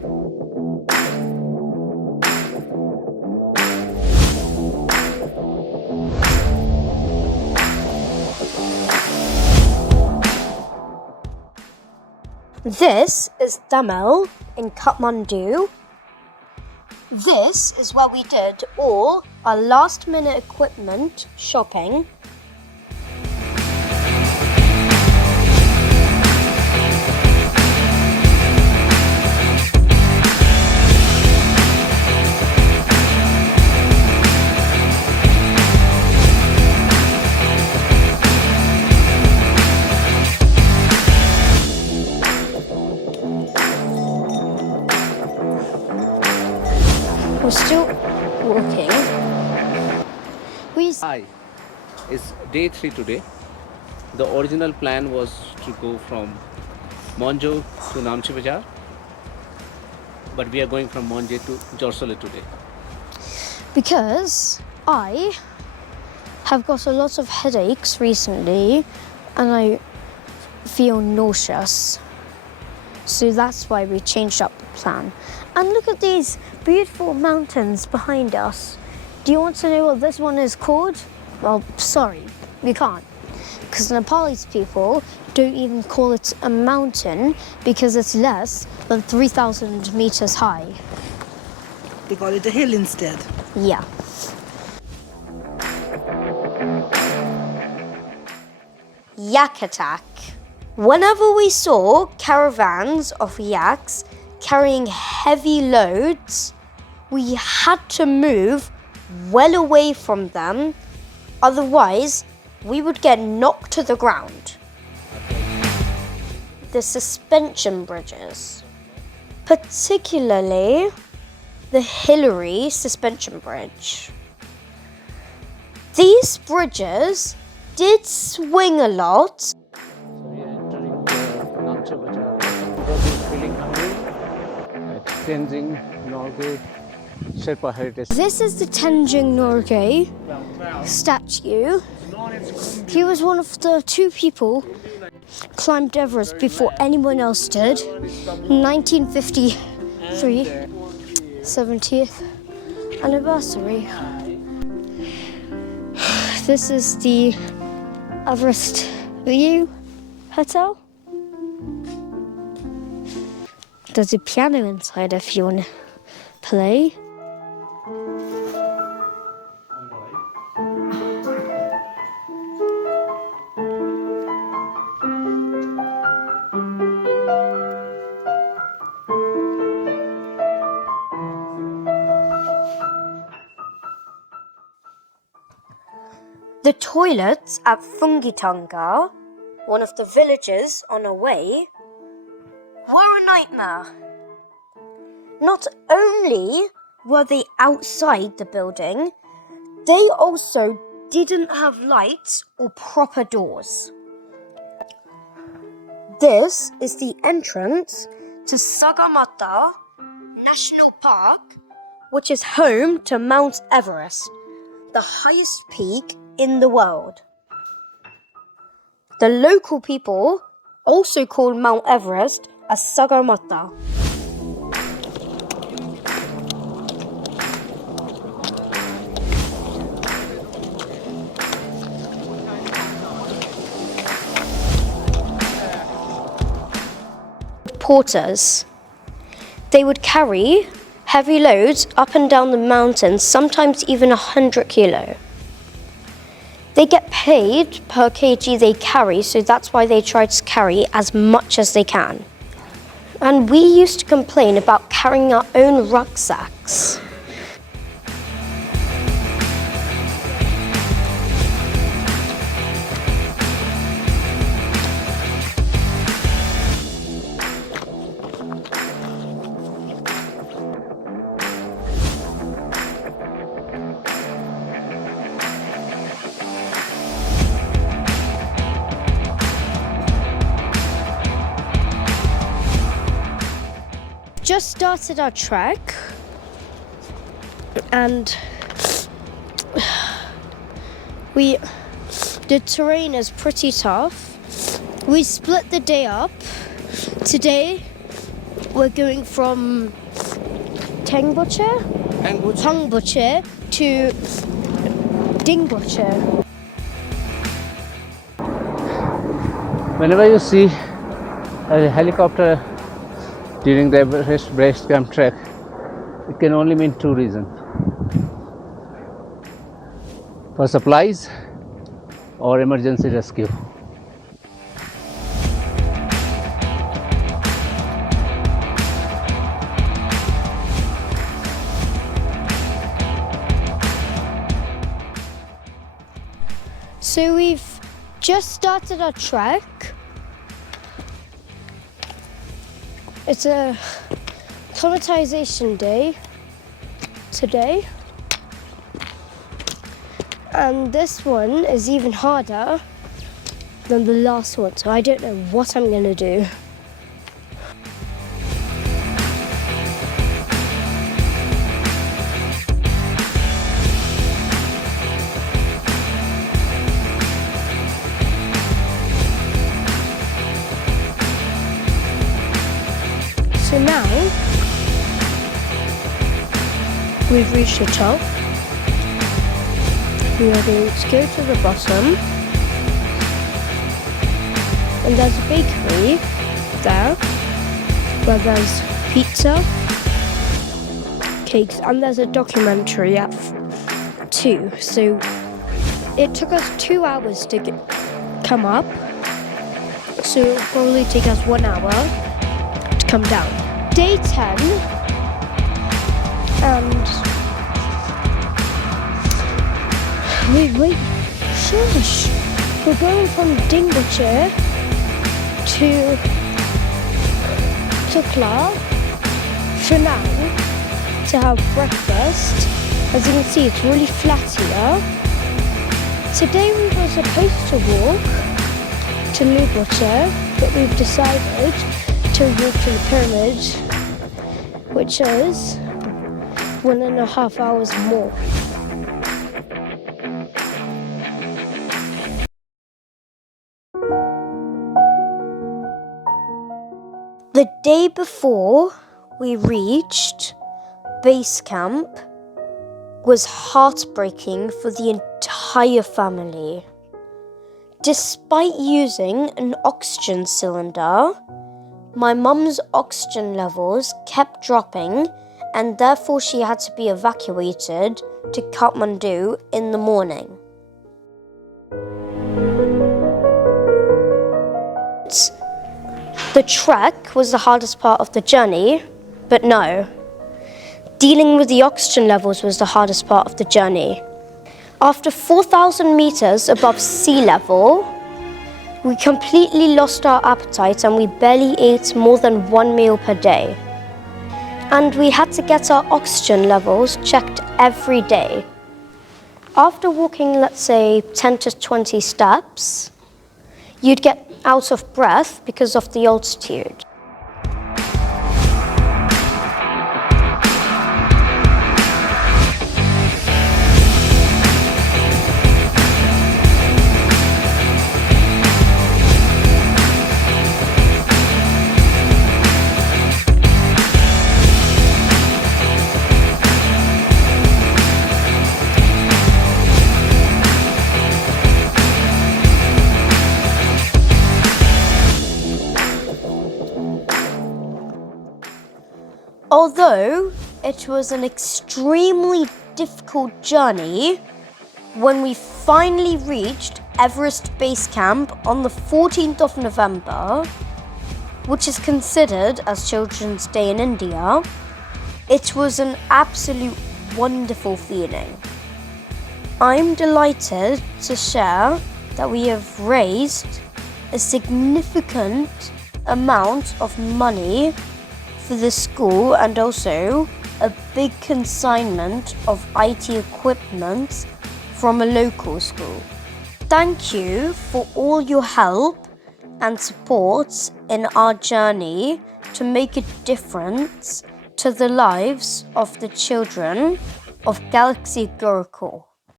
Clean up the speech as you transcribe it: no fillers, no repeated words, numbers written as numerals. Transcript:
This is Tamil in Kathmandu. This is where we did all our last minute equipment shopping. We're still walking. Hi, it's day 3 today. The original plan was to go from Monjo to Namchi Bazaar, but we are going from Monje to Jayaswal today. Because I have got a lot of headaches recently and I feel nauseous. So that's why we changed up the plan. And look at these beautiful mountains behind us. Do you want to know what this one is called? Well, sorry, we can't. Because Nepalese people don't even call it a mountain because it's less than 3,000 meters high. They call it a hill instead. Yeah. Yak attack. Whenever we saw caravans of yaks carrying heavy loads, we had to move well away from them, otherwise we would get knocked to the ground. The suspension bridges, particularly the Hillary suspension bridge. These bridges did swing a lot. So we are entering the Namchi Bazaar. Because it's feeling hungry at Tenzing Norgay Sherpa Heritage. This is the Tenzing Norgay statue. He was one of the 2 people climbed Everest before anyone else did. 1953, 70th anniversary. This is the Everest View Hotel. There's a piano inside if you want to play. The toilets at Fungitanga, one of the villages on our way, were a nightmare. Not only were they outside the building, they also didn't have lights or proper doors. This is the entrance to Sagarmatha National Park, which is home to Mount Everest, the highest peak in the world. The local people also call Mount Everest as Sagarmatha. Porters. They would carry heavy loads up and down the mountains, sometimes even 100 kilo. They get paid per kg they carry, so that's why they try to carry as much as they can. And we used to complain about carrying our own rucksacks. Just started our trek and the terrain is pretty tough. We split the day up. Today we're going from Tengboche to Dingboche. Whenever you see a helicopter during the Everest Base Camp trek, it can only mean two reasons: for supplies or emergency rescue. So we've just started our trek. It's a acclimatization day today. And this one is even harder than the last one, so I don't know what I'm gonna do. So now, we've reached the top. We are going to go to the bottom. And there's a bakery there, where there's pizza, cakes, and there's a documentary at 2. So it took us 2 hours to come up. So it'll probably take us 1 hour to come down. Day 10, and wait, shush. We're going from Dingboche to Tukla for now to have breakfast. As you can see, it's really flat here. Today we were supposed to walk to Luboche, but we've decided to walk to the pyramid, which is 1.5 hours more. The day before we reached base camp was heartbreaking for the entire family. Despite using an oxygen cylinder, my mum's oxygen levels kept dropping, and therefore she had to be evacuated to Kathmandu in the morning. The trek was the hardest part of the journey, but no. Dealing with the oxygen levels was the hardest part of the journey. After 4,000 meters above sea level, we completely lost our appetite and we barely ate more than 1 meal per day. And we had to get our oxygen levels checked every day. After walking, let's say, 10 to 20 steps, you'd get out of breath because of the altitude. Although it was an extremely difficult journey, when we finally reached Everest Base Camp on the 14th of November, which is considered as Children's Day in India, it was an absolute wonderful feeling. I'm delighted to share that we have raised a significant amount of money for the school and also a big consignment of IT equipment from a local school. Thank you for all your help and support in our journey to make a difference to the lives of the children of Galaxy Gurukul.